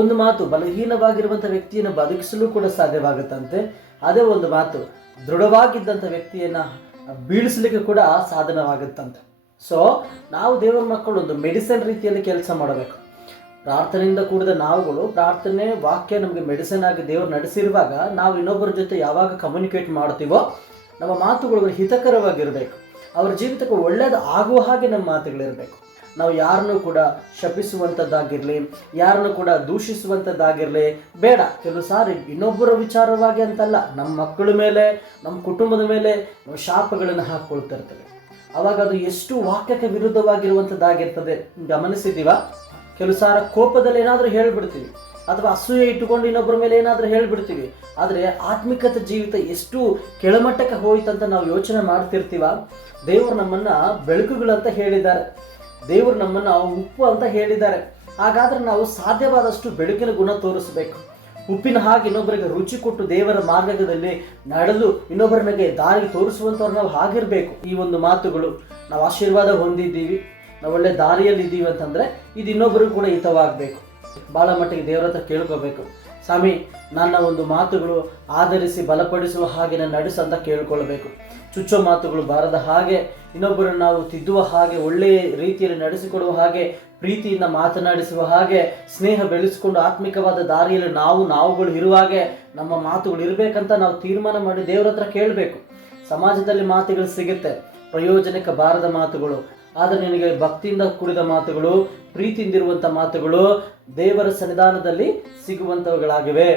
ಒಂದು ಮಾತು ಬಲಹೀನವಾಗಿರುವಂಥ ವ್ಯಕ್ತಿಯನ್ನು ಬದುಕಿಸಲು ಕೂಡ ಸಾಧ್ಯವಾಗುತ್ತಂತೆ. ಅದೇ ಒಂದು ಮಾತು ದೃಢವಾಗಿದ್ದಂಥ ವ್ಯಕ್ತಿಯನ್ನು ಬೀಳಿಸಲಿಕ್ಕೆ ಕೂಡ ಸಾಧನವಾಗುತ್ತಂತೆ. ಸೊ ನಾವು ದೇವರ ಮಕ್ಕಳು ಒಂದು ಮೆಡಿಸಿನ್ ರೀತಿಯಲ್ಲಿ ಕೆಲಸ ಮಾಡಬೇಕು. ಪ್ರಾರ್ಥನೆಯಿಂದ ಕೂಡಿದ ನಾವುಗಳು, ಪ್ರಾರ್ಥನೆ ವಾಕ್ಯ ನಮಗೆ ಮೆಡಿಸಿನ್ ಆಗಿ ದೇವರು ನಡೆಸಿರುವಾಗ ನಾವು ಇನ್ನೊಬ್ಬರ ಜೊತೆ ಯಾವಾಗ ಕಮ್ಯುನಿಕೇಟ್ ಮಾಡ್ತೀವೋ ನಮ್ಮ ಮಾತುಗಳು ಹಿತಕರವಾಗಿರಬೇಕು. ಅವರ ಜೀವಿತಕ್ಕೆ ಒಳ್ಳೆಯದು ಆಗುವ ಹಾಗೆ ನಮ್ಮ ಮಾತುಗಳಿರಬೇಕು. ನಾವು ಯಾರನ್ನೂ ಕೂಡ ಶಪಿಸುವಂಥದ್ದಾಗಿರಲಿ, ಯಾರನ್ನು ಕೂಡ ದೂಷಿಸುವಂಥದ್ದಾಗಿರಲಿ ಬೇಡ. ಕೆಲವು ಸಾರಿ ಇನ್ನೊಬ್ಬರ ವಿಚಾರವಾಗಿ ಅಂತಲ್ಲ, ನಮ್ಮ ಮಕ್ಕಳ ಮೇಲೆ, ನಮ್ಮ ಕುಟುಂಬದ ಮೇಲೆ ನಾವು ಶಾಪಗಳನ್ನು ಹಾಕ್ಕೊಳ್ತಿರ್ತೇವೆ. ಆವಾಗ ಅದು ಎಷ್ಟು ವಾಕ್ಯಕ್ಕೆ ವಿರುದ್ಧವಾಗಿರುವಂಥದ್ದಾಗಿರ್ತದೆ ಗಮನಿಸಿದ್ದೀವ? ಕೆಲವು ಸಾರ ಕೋಪದಲ್ಲಿ ಏನಾದರೂ ಹೇಳಿಬಿಡ್ತೀವಿ, ಅಥವಾ ಅಸೂಯೆ ಇಟ್ಟುಕೊಂಡು ಇನ್ನೊಬ್ಬರ ಮೇಲೆ ಏನಾದರೂ ಹೇಳಿಬಿಡ್ತೀವಿ. ಆದರೆ ಆತ್ಮಿಕತೆ ಜೀವಿತ ಎಷ್ಟು ಕೆಳಮಟ್ಟಕ್ಕೆ ಹೋಯ್ತಂತ ನಾವು ಯೋಚನೆ ಮಾಡ್ತಿರ್ತೀವ. ದೇವರು ನಮ್ಮನ್ನು ಬೆಳಕುಗಳಂತ ಹೇಳಿದ್ದಾರೆ, ದೇವರು ನಮ್ಮನ್ನು ಉಪ್ಪು ಅಂತ ಹೇಳಿದ್ದಾರೆ. ಹಾಗಾದರೆ ನಾವು ಸಾಧ್ಯವಾದಷ್ಟು ಬೆಳಕಿನ ಗುಣ ತೋರಿಸಬೇಕು. ಉಪ್ಪಿನ ಹಾಗೆ ಇನ್ನೊಬ್ಬರಿಗೆ ರುಚಿ ಕೊಟ್ಟು ದೇವರ ಮಾರ್ಗದಲ್ಲಿ ನಡೆದು ಇನ್ನೊಬ್ಬರಿಗೆ ದಾರಿ ತೋರಿಸುವಂಥವ್ರು ನಾವು ಆಗಿರಬೇಕು. ಈ ಒಂದು ಮಾತುಗಳು ನಾವು ಆಶೀರ್ವಾದ ಹೊಂದಿದ್ದೀವಿ, ನಾವು ಒಳ್ಳೆ ದಾರಿಯಲ್ಲಿದ್ದೀವಿ ಅಂತಂದರೆ ಇದು ಇನ್ನೊಬ್ಬರಿಗೂ ಕೂಡ ಹಿತವಾಗಬೇಕು. ಭಾಳ ಮಟ್ಟಿಗೆ ದೇವರ ಹತ್ರ ಕೇಳ್ಕೋಬೇಕು, ಸ್ವಾಮಿ ನನ್ನ ಒಂದು ಮಾತುಗಳು ಆಧರಿಸಿ ಬಲಪಡಿಸುವ ಹಾಗೆ ನಾನು ನಡೆಸು ಅಂತ ಕೇಳ್ಕೊಳ್ಬೇಕು. ಚುಚ್ಚೋ ಮಾತುಗಳು ಬಾರದ ಹಾಗೆ, ಇನ್ನೊಬ್ಬರನ್ನು ನಾವು ತಿದ್ದುವ ಹಾಗೆ, ಒಳ್ಳೆಯ ರೀತಿಯಲ್ಲಿ ನಡೆಸಿಕೊಡುವ ಹಾಗೆ, ಪ್ರೀತಿಯಿಂದ ಮಾತನಾಡಿಸುವ ಹಾಗೆ, ಸ್ನೇಹ ಬೆಳೆಸಿಕೊಂಡು ಆತ್ಮಿಕವಾದ ದಾರಿಯಲ್ಲಿ ನಾವುಗಳು ಇರುವ ಹಾಗೆ ನಮ್ಮ ಮಾತುಗಳು ಇರಬೇಕಂತ ನಾವು ತೀರ್ಮಾನ ಮಾಡಿ ದೇವರ ಹತ್ರ ಕೇಳಬೇಕು. ಸಮಾಜದಲ್ಲಿ ಮಾತುಗಳು ಸಿಗುತ್ತೆ, ಪ್ರಯೋಜನಕ್ಕೆ ಬಾರದ ಮಾತುಗಳು. ಆದರೆ ನಿನಗೆ ಭಕ್ತಿಯಿಂದ ಕೂಡಿದ ಮಾತುಗಳು, ಪ್ರೀತಿಯಿಂದಿರುವಂಥ ಮಾತುಗಳು ದೇವರ ಸನ್ನಿಧಾನದಲ್ಲಿ ಸಿಗುವಂಥವುಗಳಾಗಿವೆ.